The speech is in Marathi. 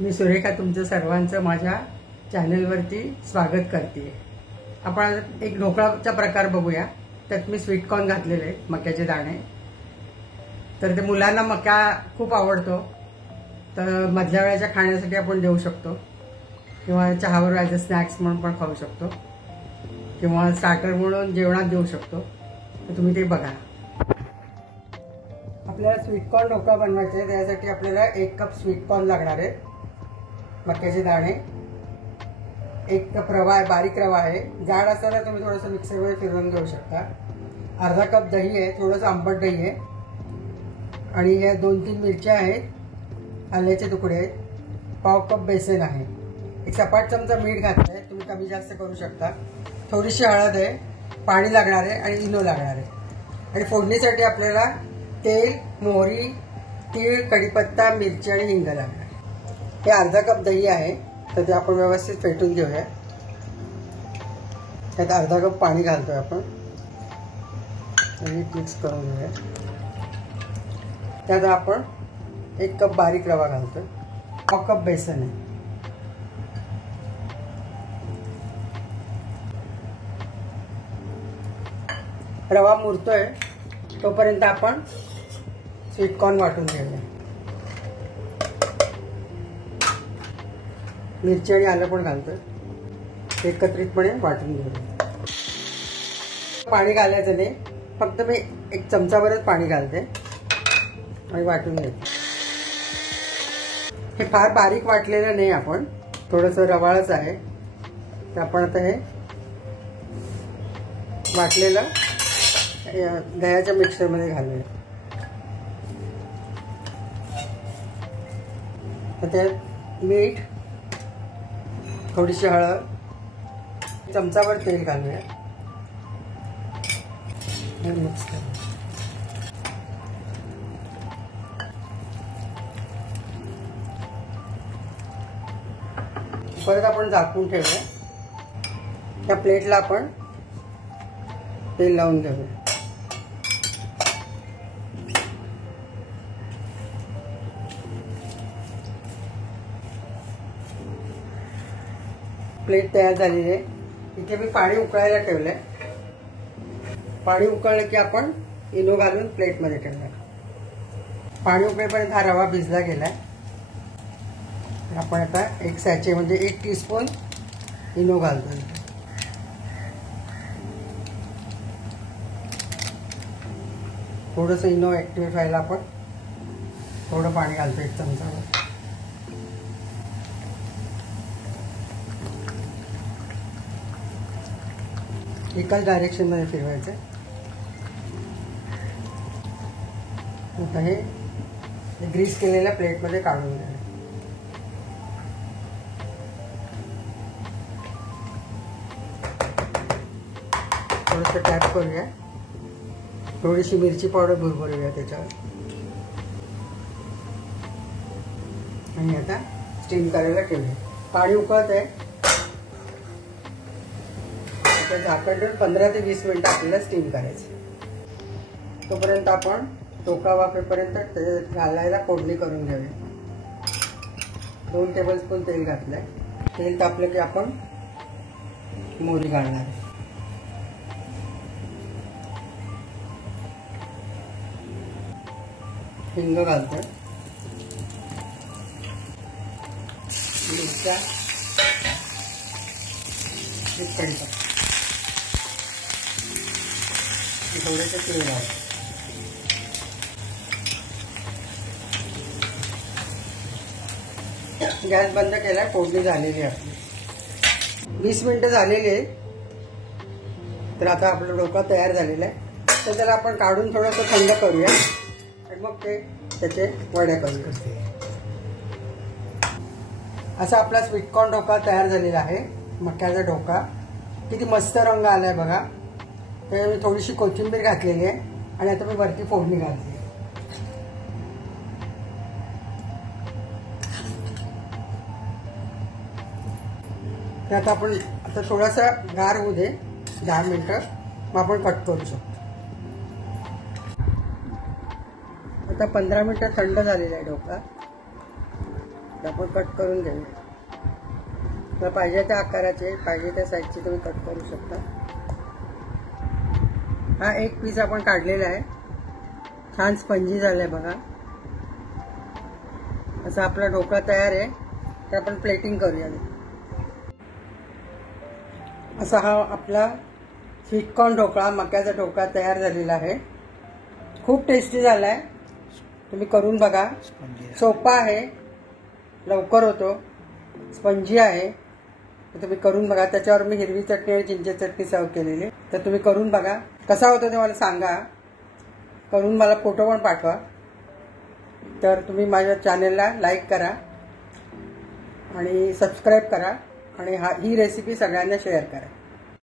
मी सुरेखा तुमचं सर्वांचं माझ्या चॅनलवरती स्वागत करते। आपण एक ढोकळाचा प्रकार बघूया। त्यात मी स्वीट कॉर्न घातलेले आहेत, मक्याचे दाणे। तर ते मुलांना मका खूप आवडतो, तर मधल्या वेळेच्या खाण्यासाठी आपण देऊ शकतो किंवा चहावर ॲज अ स्नॅक्स म्हणून पण खाऊ शकतो किंवा स्टार्टर म्हणून जेवणात देऊ शकतो। तर तुम्ही ते बघा। आपल्याला स्वीट कॉर्न ढोकळा बनवायचा आहे, त्यासाठी आपल्याला 1 कप स्वीट कॉर्न लागणार आहे, मक्याचे दाणे, 1 कप रवा आहे, बारीक रवा आहे। जाड असताना तुम्ही थोडंसं मिक्सरमध्ये फिरवून घेऊ शकता। अर्धा कप दही आहे, थोडंसं आंबट दही आहे, आणि या 2-3 मिरच्या आहेत, आल्याचे तुकडे आहेत, पाव कप बेसन आहे, एक सपाट चमचा मीठ घातलं आहे, तुम्ही कमी जास्त करू शकता, थोडीशी हळद आहे, पाणी लागणार आहे आणि इनो लागणार आहे। आणि फोडणीसाठी आपल्याला तेल, मोहरी, तीळ, कढीपत्ता, मिरची आणि हिंग लागणार आहे। हे अर्धा कप दही आहे, तर ते आपण व्यवस्थित फेटून घेऊया। त्यात अर्धा कप पाणी घालतोय आपण आणि मिक्स करून घेऊया। त्यात आपण 1 कप बारीक रवा घालतोय, पाव कप बेसन आहे, रवा मुरतोय तोपर्यंत आपण स्वीट कॉर्न वाटून घेऊया। मिरची आणि आलं पण घालतोय, एकत्रितपणे वाटून घेऊया। पाणी घालायचं नाही, फक्त मी 1 चमचाभरच पाणी घालते आणि वाटून घेते। हे फार बारीक वाटलेलं नाही, आपण थोडंसं रवाळच आहे, तर आपण आता हे वाटलेलं दह्याच्या मिक्सरमध्ये घालूया। त्यात मीठ, थोडीशी हळद, चमचाभर तेल घालूया आणि मिक्स करूया। परत आपण झाकून ठेवूया। त्या प्लेटला आपण तेल लावून घेऊया। प्लेट तयार झालेली आहे। इथे मी पाणी उकळायला ठेवलंय। पाणी उकळलं की आपण इनो घालून प्लेटमध्ये ठेवूया। पाणी उकळेपर्यंत हा रवा भिजला गेलाय। आपण आता 1 सॅचे म्हणजे 1 टीस्पून इनो घालतोय। थोडंसं इनो ॲक्टिवेट व्हायला आपण थोडं पाणी घालतो, 1 चमचाभर। एकाच डायरेक्शनमध्ये फिरवायचं। आता हे ग्रीस केलेल्या प्लेटमध्ये काढून घ्या। थोडंसं टॅप करूया, थोडीशी मिरची पावडर भुरभरूया त्याच्यावर, आणि आता स्टीम करायला ठेवूया। पाणी उकळत आहे, झाकण ठेवून 15 ते 20 मिनिटं आपल्याला स्टीम करायचं। तोपर्यंत आपण ढोकळा वाफेपर्यंत घालायला फोडणी करून घेऊया। 2 टेबलस्पून तेल घातलंय। तेल तापलं की आपण मोहरी घालणार आहे, हिंग घालतोय, मिरच्या, कढीपत्ता, थोडेसे तीळ घालतो। गॅस बंद केलाय, फोडणी झालेली आपली। 20 मिनिटं झालेली आहे, तर आता आपला ढोकळा तयार झालेला आहे। तर त्याला आपण काढून थोडंसं थंड करूया आणि मग त्याचे वड्या करूया। असा आपला स्वीट कॉर्न ढोकळा तयार झालेला आहे, मक्याचा ढोकळा। किती मस्त रंग आलाय बघा। तर मी थोडीशी कोथिंबीर घातलेली आहे आणि आता मी वरती फोडणी घालते। तर आता आपण थोडासा गार होऊ दे, 10 मिनिटं, मग आपण कट करू शकतो। आता 15 मिनिटं थंड झालेला आहे ढोकळा। आपण कट करून घेऊया. तुला पाहिजे त्या आकाराचे, पाहिजे त्या साईजचे तुम्ही कट करू शकता. हा एक पीस आपण काढलेला आहे, छान स्पंजी झालाय बघा. असा आपला ढोकळा तयार आहे. तर आपण प्लेटिंग करूया. असा हा आपला स्वीटकॉर्न ढोकळा, मक्याचा ढोकळा तयार झालेला आहे. खूप टेस्टी झाला आहे. तुम्ही करून बघा. सोपा आहे, लवकर होतो, स्पंजी आहे. तर तुम्ही करून बघा. त्याच्यावर मी हिरवी चटणी आणि चिंचेची चटणी सर्व केलेली. तर तुम्ही करून बघा. कसा होतो ते मला सांगा. करून मला फोटो पण पाठवा. तर तुम्ही माझ्या चॅनलला लाईक करा आणि सबस्क्राईब करा आणि ही रेसिपी सगळ्यांना शेअर करा.